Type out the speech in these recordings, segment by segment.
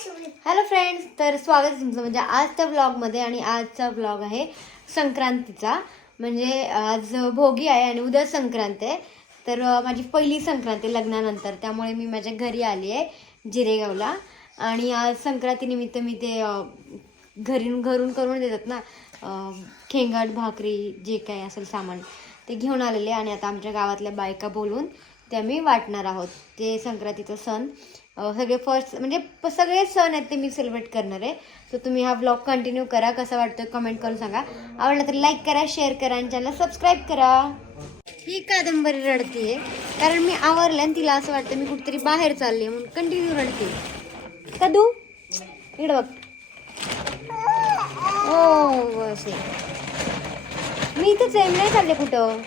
Hello friends, तर स्वागत आहे तुमचं म्हणजे आजच्या व्लॉगमध्ये. आणि आजचा व्लॉग आहे संक्रांतीचा. म्हणजे आज भोगी आहे आणि उद्या संक्रांत आहे. तर माझी पहिली संक्रांत आहे लग्नानंतर, त्यामुळे मी माझ्या घरी आली आहे जिरेगावला. आणि आज संक्रांतीनिमित्त मी ते घरून करून देतात ना, खेंगड भाकरी जे काही असेल सामान ते घेऊन आलेले. आणि आता आमच्या गावातल्या बायका बोलून ते मी वाटणार आहोत. ते संक्रांतीचा सण सगळे फर्स्ट म्हणजे सगळे सण आहेत ते मी सेलिब्रेट करणार आहे. सो तुम्ही हा व्लॉग कंटिन्यू करा. कसा वाटतोय कमेंट करून सांगा. आवडलं तर लाईक करा, शेअर करा आणि चॅनल सबस्क्राईब करा. ही कादंबरी रडते कारण मी आवरले आणि तिला असं वाटतं मी कुठेतरी बाहेर चालले म्हणून कंटिन्यू रडते. कदू इकडं बघ. ओ असे मी इथेच आहे, नाही चालले कुठं.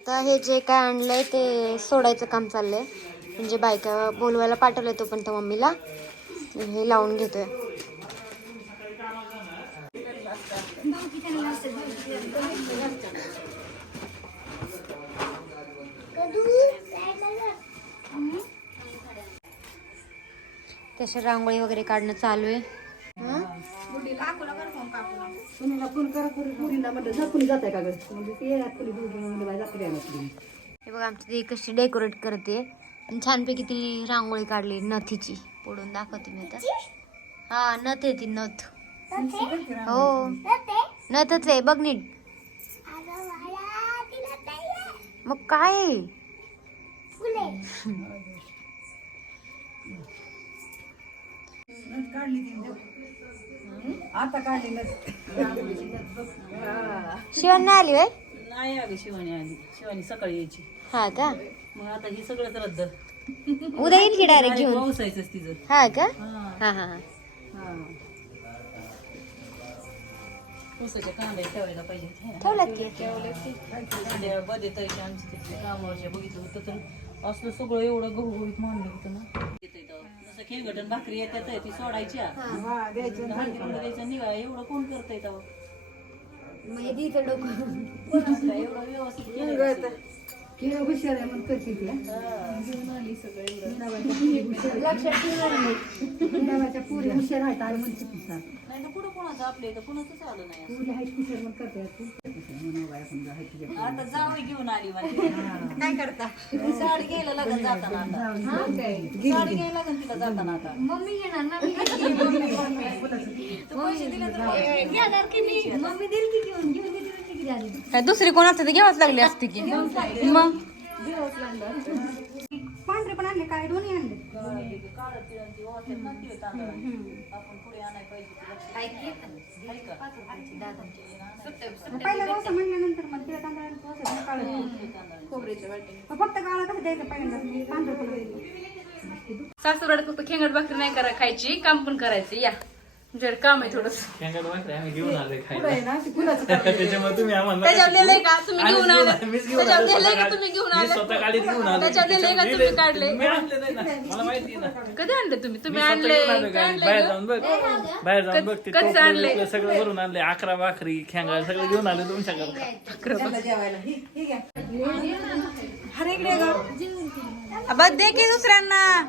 आता हे जे काय आणलंय ते सोडायचं काम चाललंय. म्हणजे बायका बोलवायला पाठवलंय तोपर्यंत मम्मीला हे लावून घेतोय. तसं रांगोळी वगैरे काढणं चालू आहे. हे बघा आमची ती कशी डेकोरेट करते. छानपैकी ती रांगोळी काढली नथीची. पुढून दाखवते मी आता. हा नथ आहे ती नथ. हो नथच आहे बघ नीट. मग काय शिवण नाही आली? नाही आली शिवानी. आली शिवानी सकाळी यायची. हा का? मग आता ही सगळंच रद्द. उद्या येईल की डायरेक्ट घेऊन? पावसायचंच तिचं. हा का? हा हा हा. ऊसाच्या कांड्या ठेवायला पाहिजे. ठेवल्यात की? कांड्या बदे ताईचे आमचे तिथले कामावरच्या बघितलं होतं तर असलं सगळं एवढं गहू मांडलं होतं ना. जसं खेळगटन भाकरी येतात ती सोडायच्या द्यायचं निघा. एवढं कोण करतंय तेव्हा? एवढं व्यवस्थित केलं. हुशार आहे म्हणून करते ती. पुरी हुशार आहेत आणि म्हणते हुशार नाही तर कुठं कोणाचं आपल्या इथं कोणाचंच आलं नाही. पुरी आहेत हुशार म्हणून करते. आता जावई घेऊन आली म्हणजे काय करता? साडी घ्यायला लागत जाताना आता. साडी घ्यायला लागत तिला जाताना आता. मम्मी येणार ना. पैसे दिले तर मम्मी दिल की घेऊन किती झाली? काय दुसरी कोण असते तर घ्यावंच लागली असते की मग. पांढरे पण आणले काय दोन्ही आणले. काळं तिळांची वाहते ना ती तांदळाची. आपण पुढे आणायला पाहिजे. पहिल्या डोसा म्हणल्यानंतर मग तिला तांदळाला काढलं खोबऱ्याच्या वाटी. फक्त काळा कसं द्यायचं पहिल्यांदा पांढरं पण द्यायचं. सासूरवाड्यात फक्त खेंगड भाकरी नाही खायची, काम पण करायचं. या जर काम आहे थोडस. त्याच्यामुळे तुम्ही आम्हाला त्याच्यावर लिहिलंय का तुम्ही घेऊन आले? त्याच्यावर लिहिलंय का तुम्ही घेऊन आले? त्याच्यावर लिहिलंय का तुम्ही काढले? मला माहिती ना. कधी आणले तुम्ही? तुम्ही आणले? बाहेर जाऊन बघ, बाहेर जाऊन बघ. ते कधी आणले? टोपलं सगळं भरून आणले. 11 भाकरी खेंगा सगळं घेऊन आले तुमच्याकडे. बस दे की दुसऱ्यांना.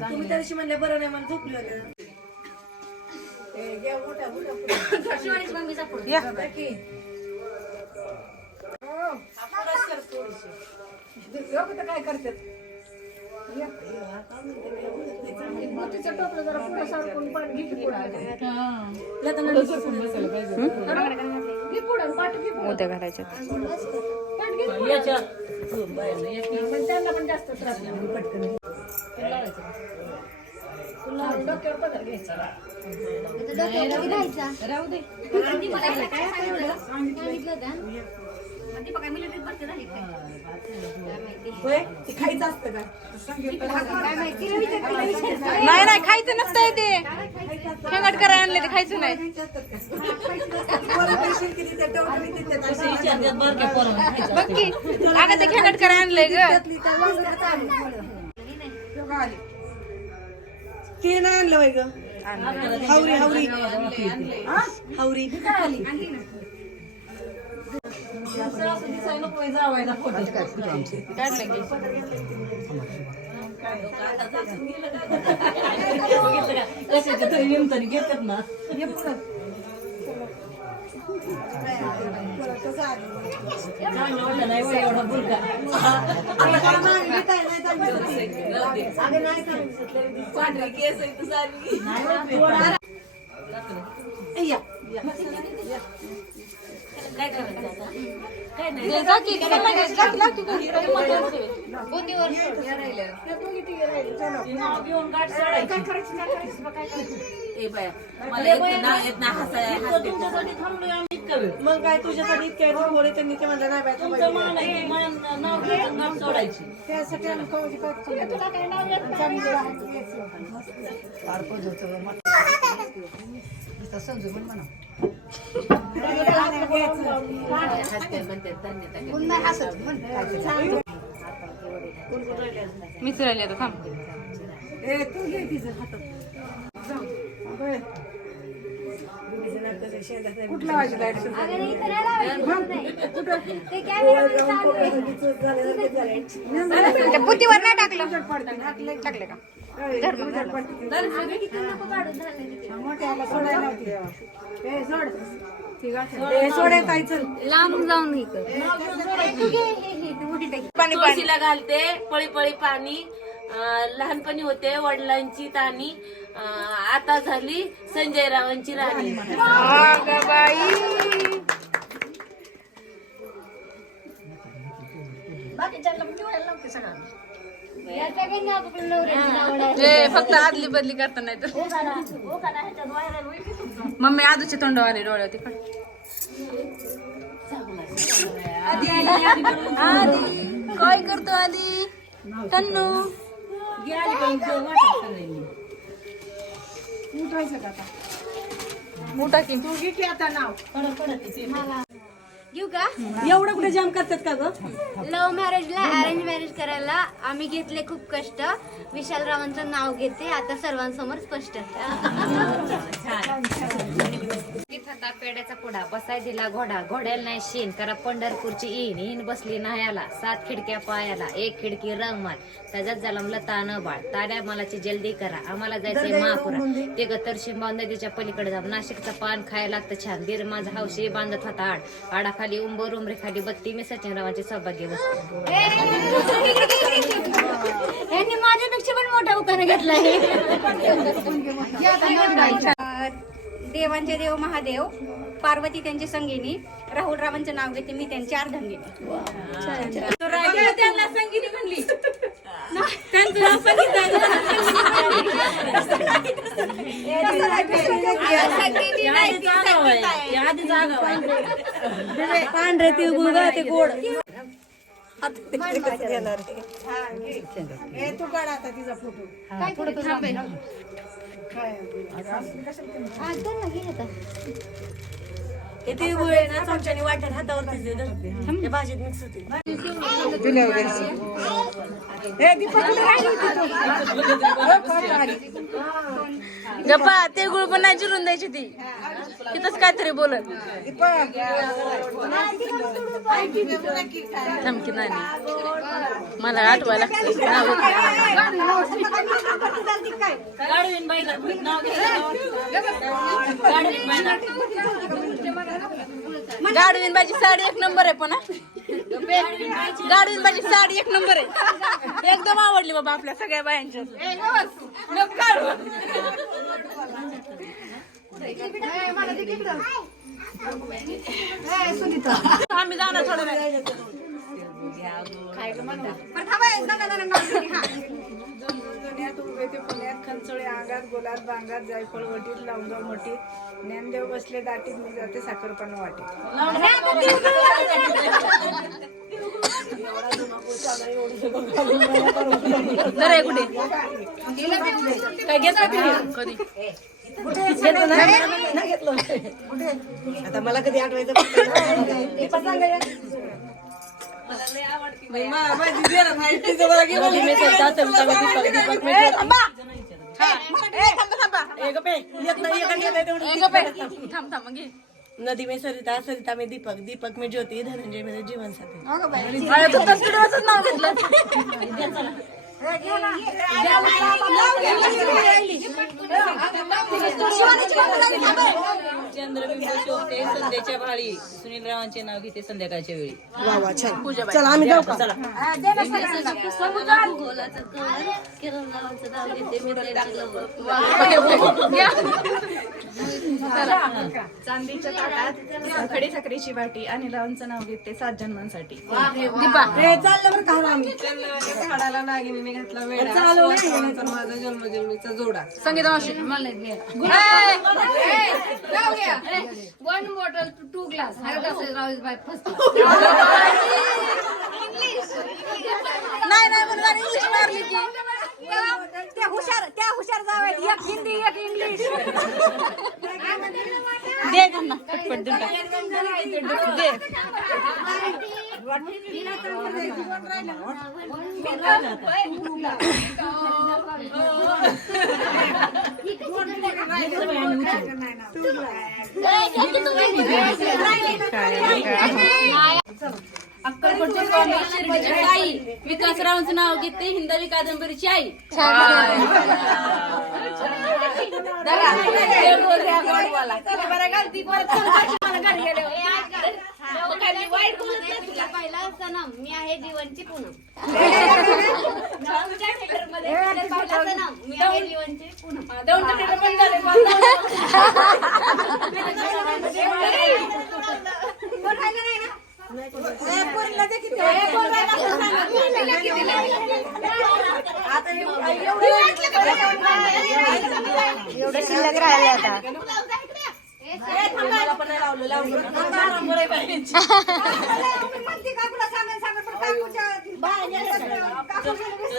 तुम्ही त्या दिवशी म्हणले बरं नाही मला झोपलं. काय करतात टोपलं जरा पुढे सारखून पाठ घे उद्या घालायच्या. त्यांना पण जास्त त्रास नाही पटकन डोक्यावर पदर घ्यायचा. राहू दे. राहू दे. ती बघा मिलिटरीत भरती झाली काय खायचं असतं का काय माहिती तिला विचार नाही नाही खायचं नसतंय ते खेंगाट करायला आणले ते खायचं नाही कसे विचारतात बारक्या पोरांना खायचं बघ की अगं ते खेंगाट करायला आणलंय ग ते नाही आणलं बाई ग हावरी हावरी हावरी जावायला फोटो काढलं की कशाच्या तरी निमताने घेतात ना चांगलं वाटलं नाही बरं एवढा बुलका काय करायचं आता? काय नाही जा की नाव घेऊन गाठ सोडायची. ए बाया, मला येत ना हसायला तुमच्यासाठी थांबलोय आम्ही इतका वेळ. मग काय तुझ्यासाठी इतक्या बोलले त्यांनी ते म्हणलं नाही बाई तुमचं मान आहे की मान नाव घेऊन गाठ सोडायची. त्यासाठी आम्ही कवची तुला काय नाव येत नाही. मीच राहिले आता थांब कुठला वाजला लाईट अगं नाही, इथं नाही लावायची. ते कॅमेरामध्ये चालू आहे. त्या पुतीवर नाही टाकलं टाकलं का अगं तिथून नको काढून झालं. मोठ्याला सोडायला नव्हती सोडायचं आई चल लांब जाऊन हे कर. पाणी पाणी तुळशीला घालते पळी पळी पाणी लहानपणी होते वडिलांची तानी आता झाली संजय रावांची राणी अगं बाई या सगळ्यांना आपलं नवऱ्याचं नाव नाही. ते फक्त आदली बदली करता नाही तर मम्मी आजूचे तोंड आले डोळ्यावर तिकड आधी काय करतो आधी तन्नू मोठा की तू घे की आता नाव घेऊ का एवढं कुठे जाम करतात का ग लव्ह मॅरेजला अरेंज मॅरेज करायला आम्ही घेतले खूप कष्ट. विशाल रावांचं नाव घेते आता सर्वांसमोर स्पष्ट. होता पेड्याचा पुडा बसाय दिला घोडा घोड्याला नाही शीन करा पंढरपूरची ईन ईन बसली नाह्याला 7 खिडक्या पायाला 1 खिडकी रंगमाल त्याच्यात जलमलं तान बाळ ताड्या मालाची जल्दी करा आम्हाला जायचंय महापुरा ते गतर शिंबा नदीच्या पलीकडे जाऊ नाशिकचं पान खायला लागतं छान दीर माझा हौशी बांधत होता आडाखाली उंबर उमरे खाली बत्ती मी सचिनरावांची सौभाग्य बसते. यांनी माझ्यापेक्षा पण मोठा उखाणा घेतला आहे. देवांचे देव महादेव पार्वती त्यांची संगिनी राहुल रावांचं नाव घेते मी त्यांची अर्धांगिनी. त्यांना संगीत म्हणली त्यांचं नाव संगीत आहे. पांढरे तिळगुळ ग ते गोड तू काढ आता तिचा फोटो तिळगुळ आहे ना चमच्याने वाटत हातावरतीच दे भाजीत मिक्स होते गप्पा ते गुळ पण नाही जिरून द्यायची ती तिथंच काहीतरी बोलत थमकी नाही मला आठवायला लागतं गाडवीन बाईला नाव घ्यायचं गाडवीन बाईला गाडवीन बाजी साडी 1 नंबर आहे पण गाडवीन बाजी साडी 1 नंबर आहे एकदम आवडली बाबा आपल्या सगळ्या बायांच्या आम्ही जाणार थोडं वेळ बरं थांबा, सांगा जरा नाव घेणे, हा. जुन्यात उभे ते पुण्यात खंचोळे अंगात गोलात बांगात जायफळ वटीत लावंगा मोठीत ज्ञानदेव बसले दाटीत मी जाते साखरपान वाटीत. जरा कुठे काय घेतलं कधी आता मला कधी आठवायचं नदी में सरिता सरिता में दीपक दीपक में ज्योती धनंजय में जीवन साथी. नाव घेतलं चंद्रबिंब शोभते संध्याच्या भाळी. सुनील रावांचे नाव घेते संध्याकाळच्या वेळी. वा वा छान. चला आम्ही जाऊ का? चला. चांदीच्या ताटात खडी साखरेची वाटी आणि रावांचं नाव घेते 7 जन्मांसाठी. चाललं बरं का आम्ही झाडाला नागिनीने घातला वेळ चालू नाही माझा जन्मजन्मीचा जोडा. संगीता मावशी मला वन बॉटल 2 ग्लास नाही म्हणून इंग्लिश मारली की त्या हुशार जावयात एक हिंदी एक इंग्लिश. दे त्यांना पटपट देऊन टाक. दे अक्कलकोटचे स्वामी शिर्डीचे साई विकासरावांचं नाव घेते हिंदवी कादंबरीची आई. पहिला सनम मी आहे जीवनची पूनम. मी आहे जीवनची पूनम. एवढं शिल्लक राहिले आता.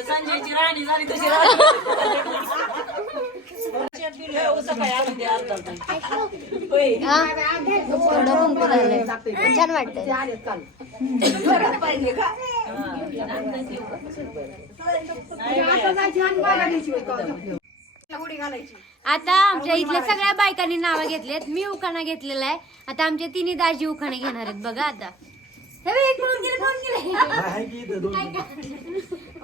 संजयची राणी झाली तशी थोडं कुंकू झालंय छान वाटतंय. आता आमच्या इथल्या सगळ्या बायकांनी नावं घेतलेत. मी उखाणा घेतलेला आहे. आता आमच्या तिन्ही दाजी उखाणे घेणार आहेत. बघा आता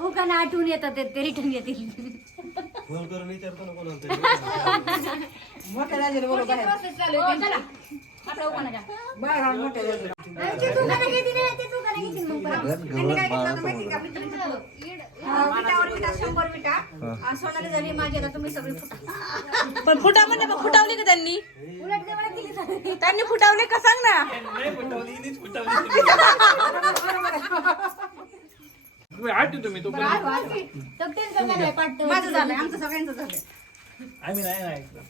उखाणा आठवून येतात ते रिटर्न येतील. सोनाली झाली माझी. आता तुम्ही सगळी पण फुटा म्हणजे फुटावली का त्यांनी फुटावले का सांग ना. तुम्ही तो माझं झालंय, आमचं सगळ्यांचं झालंय. आम्ही नाही ऐकलं.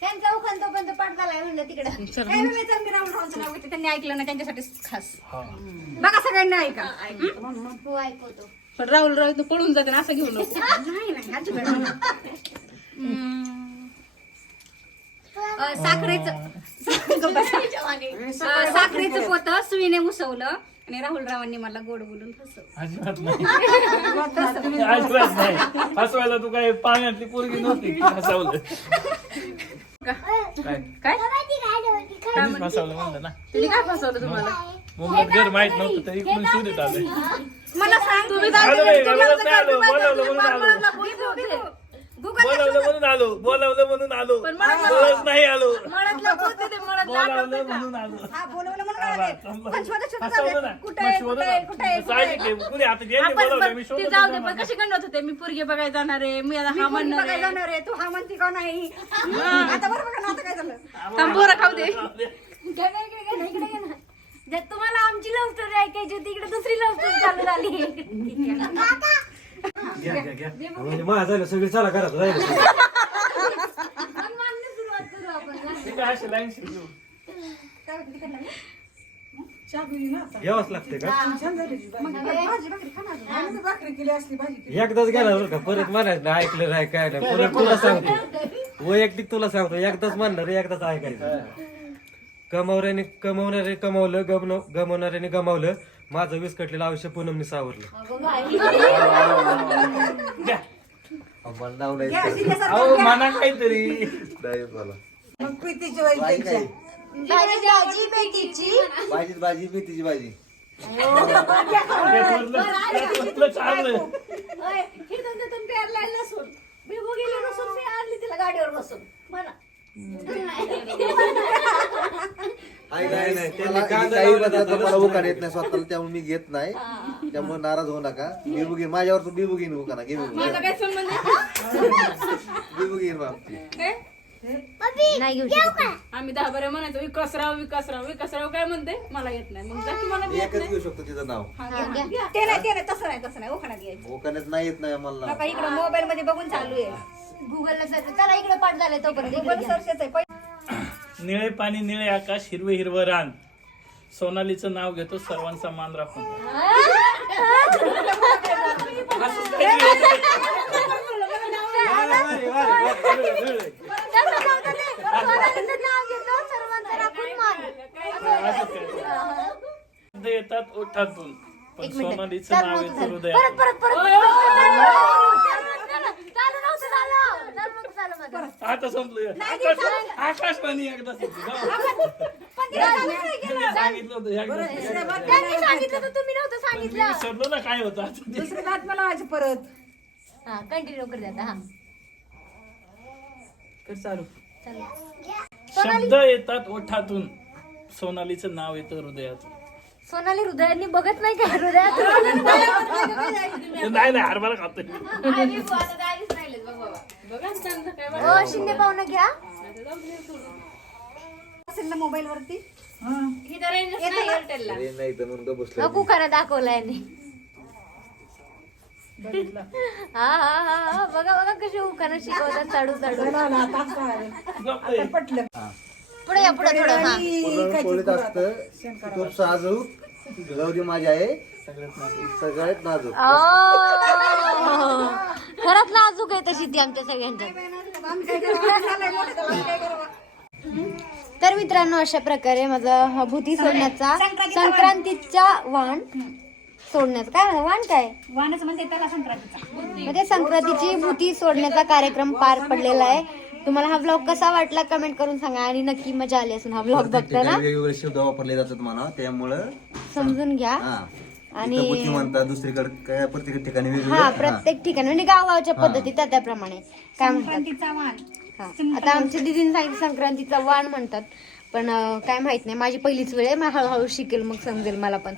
त्यांचा उखाण तोपर्यंत पाठ झालाय म्हणलं तिकडं. त्यांनी ऐकलं ना त्यांच्यासाठी खास. बघा सगळ्यांनी ऐका. हो ऐकवतो. पण राहुल राव पळून जाते ना असं घेऊ नको. साखरेचं पोत सुईने उसवलं आणि राहुल रावांनी मला गोड बोलून फसवलं. अजिबात नाही. अजिबात नाही. हसवायला तू काय पाण्यातली पोरगी नव्हती की हसवलं. काय तुम्हीच फसवलं म्हणलं ना. तिने काय फसवलं तुम्हाला. मुंबईत घर माहित नव्हतं तरी इकडून शोधत आलं. मला सांग तुम्ही आलो बाई, बोलावलं नाही आलो. बोलावलं म्हणून आलो. बोलावलं म्हणून आलो. बोलावलं म्हणून आलो. बोलत नाही आलो. बोलावलं म्हणून आलो. बोलवलं म्हणून आले. पण शोधत हसवलं ना. कुठे मग शोधलं ना. साहजिक आहे. कुणी आता ज्यांनी बोलावलं मी शोधत जाऊ दे होतो पण कशी गणवत होते. मी पोरगी बघायला जाणार आहे. मी आता हा म्हणणार बघायला जाणार आहे. तू हा म्हणती का नाही. आता बरोबर का ना. आता काय झालं. थांबोरा खाऊ दे. इकडे घे ना. तुम्हाला आमची लव्ह स्टोरी ऐकायची होती, इकडे दुसरी लव्ह स्टोरी चालू झाली. म्हणजे माझं झालं सगळी चला घरात राहिलं सुरुवात करू आपण. काय अशी लाईन शिकू घ्यावंच लागते का एकदाच गेला बरं का परत म्हणायचं नाही, ऐकलं नाही काय नाही परत तुला सांगतो वैयक्तिक तुला सांगतो एकदाच म्हणणार एकदाच ऐकायचं कमावण्याने कमवणारे कमावलं गमवणाऱ्याने गमावलं माझं विस्कटलेलं आयुष्य पूनमने सावरलं अहो म्हणा काहीतरी भाजी मेथीची भाजी मेथीची भाजी त्यातलं चाललं काही पदार्थ मला उकाड येत नाही स्वतःला त्यामुळे मी घेत नाही त्यामुळे नाराज होऊ नका बिबू घेईन माझ्यावर तू बिबू घेईन उका ना घे बिबू घेईन बाबती नाही घेऊ शकत. आम्ही 10 बरे म्हणायचो विकासराव काय म्हणते मला येत नाही मग जा तुम्हाला मी एकच घेऊ शकतो तिचं नाव ते नाही तसं नाही उखाण्यात घ्यायचं. उकाण्यात नाही येत नाही मला नका इकडं मोबाईल मध्ये बघून चालू आहे. गुगलला सर्च चला इकडे पाठ झालंय तोपर्यंत इकडे गुगल घ्या. सर्चच आहे. निळे पाणी निळे आकाश हिरवे हिरवं रान सोनालीचं नाव घेतो सर्वांचा मान राखून असंच काहीतरी सोनालीचं नाव घेतो, सर्वांचं राखून मान. शब्द येतात ओठातून पण एक मिनिट. सोनालीचं चालू नाव नव्हतं येतं झालं. हृदयात परत चालू नव्हतं झालं. चालू नव्हतं झालं माझं. आता संपलं आकाशवाणी एकदा संपली. सांगितलं होतं एकदा. त्यांनी सांगितलं तर तुम्ही नव्हतं मी सांगितलं. विसरलो ना काय होतं आता ते. दुसरी बात मला व्हायची परत. हा कंटिन्यू कर द्या. हा चालू शब्द येतात ओठातून सोनालीचं नाव येतं हृदयातून सोनाली हृदयाने बघत नाही का हृदयात नाही हरभरा खातोय शिंदे पाहुणं घ्या. असेल ना मोबाईल वरती. नाही तर म्हणून गप्प बसलो कुकारा दाखवलाय यांनी. हा हा हा बघा बघा कशी उखाणं शिकवतात चाडू चाडू. पुढे या पुढे थोडं. हा पोळीत असतं खूप साजूक गौरी माझी आहे सगळ्यात नाजूक घरात नाजूक आहे तशी ती आमच्या सगळ्यांच्या. तर मित्रांनो अशा प्रकारे माझा भूती सोडण्याचा संक्रांतीचा वाण सोडण्याचा काय वाण काय वाहनाचं म्हणते त्याला संक्रांतीचा. म्हणजे संक्रांतीची भूती सोडण्याचा कार्यक्रम पार पडलेला आहे. तुम्हाला हा ब्लॉग कसा वाटला कमेंट करून सांगा आणि नक्की मजा आली असून हा ब्लॉग बघताना वेगवेगळे शब्द वापरले जातात म्हणा त्यामुळं समजून घ्या. आणि म्हणतात दुसरीकडे काय प्रत्येक ठिकाणी हा वेगवेगळं प्रत्येक ठिकाणी म्हणजे गावाच्या पद्धती त्याप्रमाणे काय म्हणतात. संक्रांतीचा वाण. हा. आता आमच्या दिदीने सांगितलं संक्रांतीचा वाण म्हणतात पण काय माहित नाही माझी पहिलीच वेळ आहे. मग हळूहळू शिकेल मग समजेल मला पण.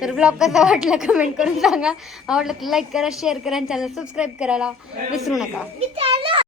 तर ब्लॉग कसा वाटला कमेंट करून सांगा. आवडलं तर लाईक करा शेअर करा आणि चॅनल सबस्क्राईब करायला विसरू नका.